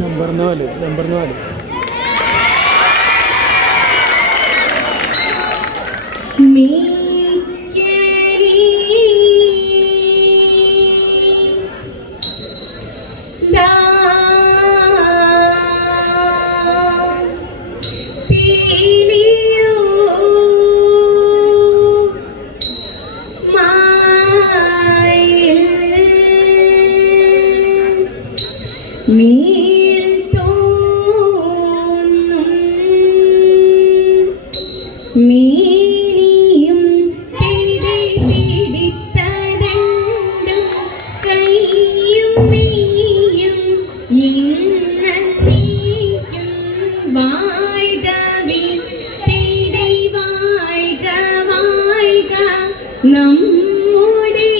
number 4 മേനിയും തിരെ പിടിത്തരണ്ടും കൈയും മെയ്യും ഇന്നേക്കും വാഴ്കവേ തിരെ വാഴ്ക വാഴ്ക നമ്മുടെ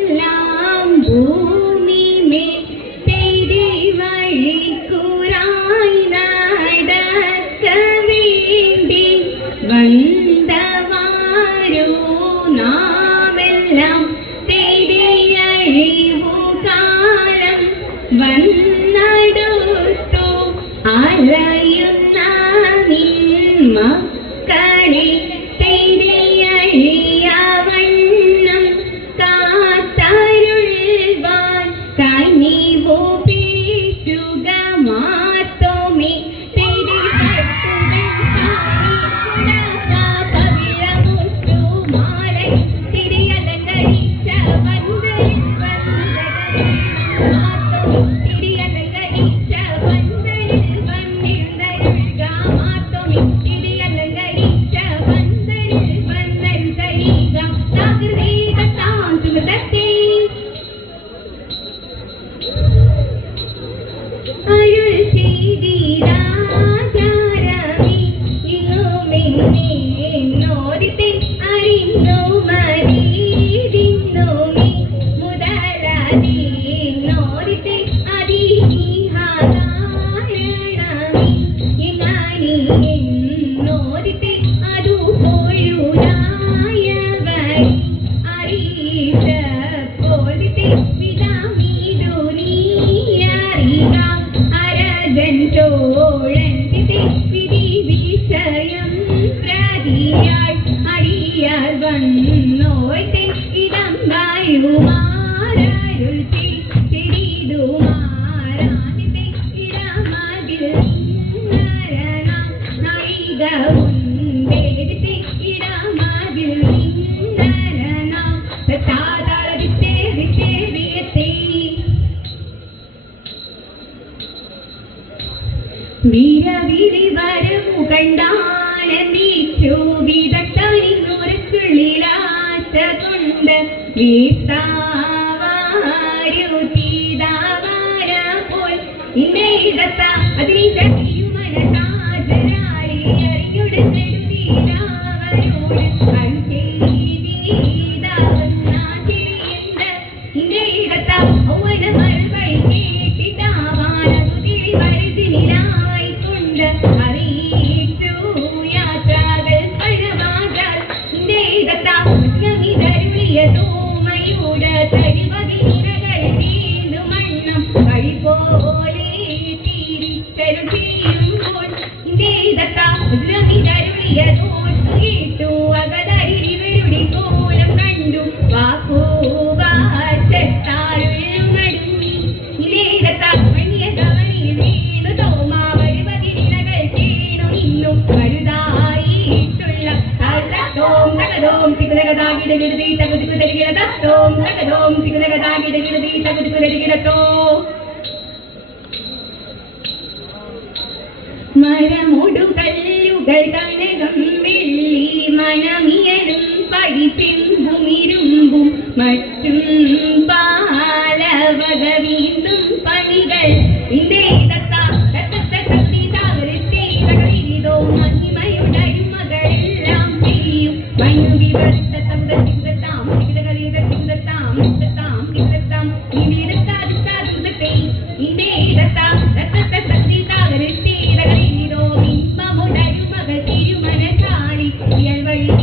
പരീക്ഷയെല്ലാം ഭൂമി മേൽ തിരെ വഴിക്കുറായി വന്തവാരോ നാമെല്ലാം തിരിയഴിവു കാലം വന്നടുത്തു അലയുന്ന നിൻ മക്കളെ തിരിയഴിയ വണ്ണം കാത്തരുൾവാൻ കനിവു പേശുക മാത്തോമേ വീരവിളി വരമു കണ്ടാനന്ദിച്ചു വിദഗ്ധണിങ്ങുറച്ചുള്ളിലാശ കൊണ്ട് പോൽ ഇന്നേതത്ത അതിനീശ തിരുമനസാജനാലി അറിഞ്ഞുടെ ചെടുതിയിലാവരോട് അനുശേദീതാവന്നാശിരിയെന്ന് ഇന്നേതത്ത ഔവന മറുപടി കേട്ടിട്ടാവാനതു തിരി വരജിനിലായിക്കൊണ്ട് അറിയിച്ചു യാത്രകൾ പഴമാകാൽ ഇന്നേതത്ത മുസ്ലിമിതരുളിയ തോമയുടെ തരിവതിനിരകൾ വീണ്ടും മണ്ണം കഴിപോലെ തിരിച്ചരു ചെയ്യുമ്പോൾ ഇന്നേതത്ത മുസ്ലിമിതരുളിയ തോട്ടു കേട്ടു അകതരിവരുടെ കോലം കണ്ടു വാക്കോ ഭാഷത്താരുള്ളു നടുങ്ങി ഇന്നേതത്ത മണിയ കവനിയിൽ വീണു തോമാവരുവതിനിരകൾ കേണു നിന്നും കരുതായിട്ടുള്ള തോം തകതോം തികുലകതാകിടകിടതി തകുതികുലരികിട തോം തകതോം തികുലകതാകിടകിടതി തകുതികുലരികിടത്തോ മരമൊടു കല്ലുകൾ കനകം വെള്ളി മണമിയലും പടിച്ചെമ്പുമിരുമ്പും മറ്റും പാലവക വീണ്ടും പണികൾ മഹിമയുടരുമകളെല്ലാം ചെയ്യും മനുവിവരുത്ത തകുതത്താം വഴി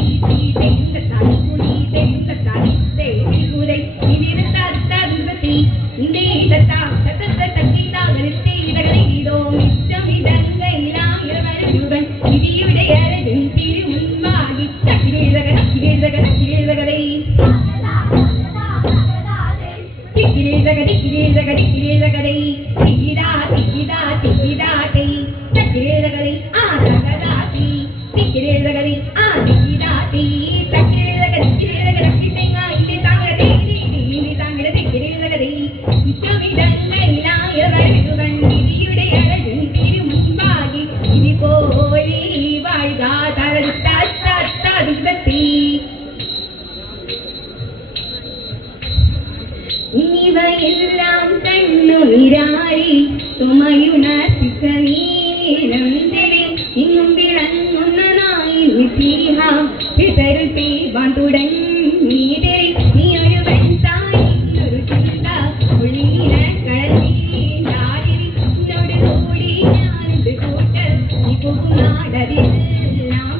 ഇനിവയെല്ലാം കണ്ണുനീരായി തുമയുണർത്തിച്ച നീലം തെളി ഇങ്ങും വിളങ്ങുന്ന നായി മിശിഹാം പിതരുൾ ചെയ്യുവാൻ തുടങ്ങിയതേ നീ ഒരു വെൺതായി ഒരു ചിന്ത ഉള്ളിനിന കഴഞ്ഞീണ്ടാതിരി എന്നോട് കൂടി ഞാനുണ്ട് കൂട്ട് നീ പോകും നാടതിലെല്ലാം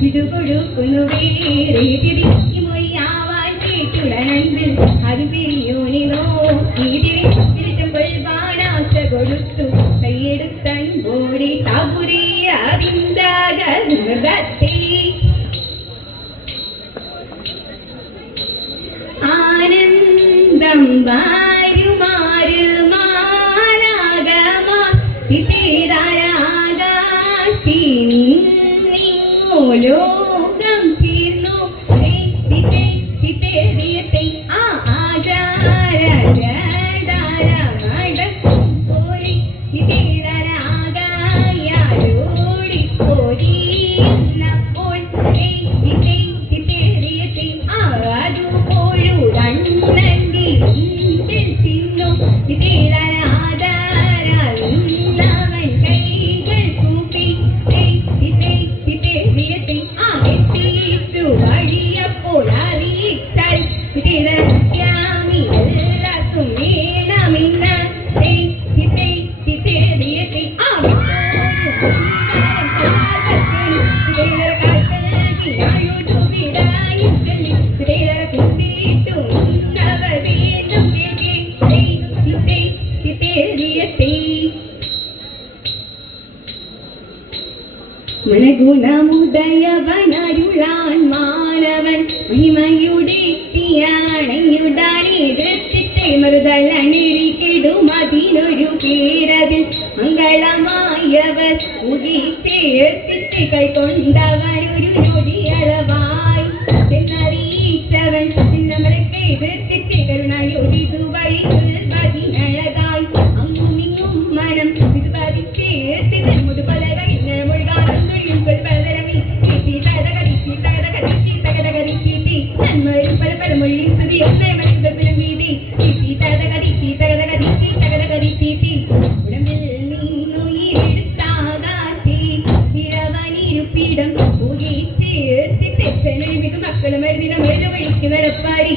തിരി കൊടുക്കുന്നു വേറെ തിരി ഈ മൊഴിയാവാൻ കേട്ടുള്ള നൻപിൽ അത് പിരിയോനി നോക്കിതിരി വിളിക്കുമ്പോൾ ബാണാശ കൊടുത്തു കൈയെടുത്തൻ ഓടി താപുരിയ അതിന്താകത്തെ ആനന്ദം വാരുമാരു മാലാകമാ ഇതേതാരാകാശി ലോകം ചേർന്നു ആ ആചാര മടക്കും പോലെ ഇതേതരാകായോടി പോരിന്നപ്പോൾ അതുപോഴു രണ്ണി മുൻപിൽ ചിന്നു ഇതേതരാധാരവൻ കൈകൾ കൂപ്പി വഴിയപ്പോൾ അറിയിച്ചാൽ എല്ലാവർക്കും വേണമെന്ന് മനഗുണമുദയവനരുളാൻ മാനവൻ മഹിമയുടെ ണയുടാനെതിർത്തിട്ടെ മറുതലണിരിക്കിടും അതിനൊരു പേരതിൽ മംഗളമായവർ ചേർത്തിട്ട് കൈക്കൊണ്ടവനൊരു നൊടിയളവായി ചെന്നറിയിച്ചവൻ ചിന്നമരക്കെ എതിർത്തിട്ട് കരുണയൊരിതു വഴി പതിനഴകായി അങ്ങുമിങ്ങും മനം ചിതുപതി ചേർത്തിട്ട് മുതുപലക ഇന്നഴമൊഴുകാൻ മൊഴിയും സ്തുതി ഒന്നേ മനുഷ്യത്തിലും വീതി ഉടമ്പിൽ നിന്നു എടുത്താകാശി തിരവനിരുപ്പിടം ചേർത്തിട്ട് മക്കളും മരുന്നിനം വിളിക്കുന്ന നടപ്പാരി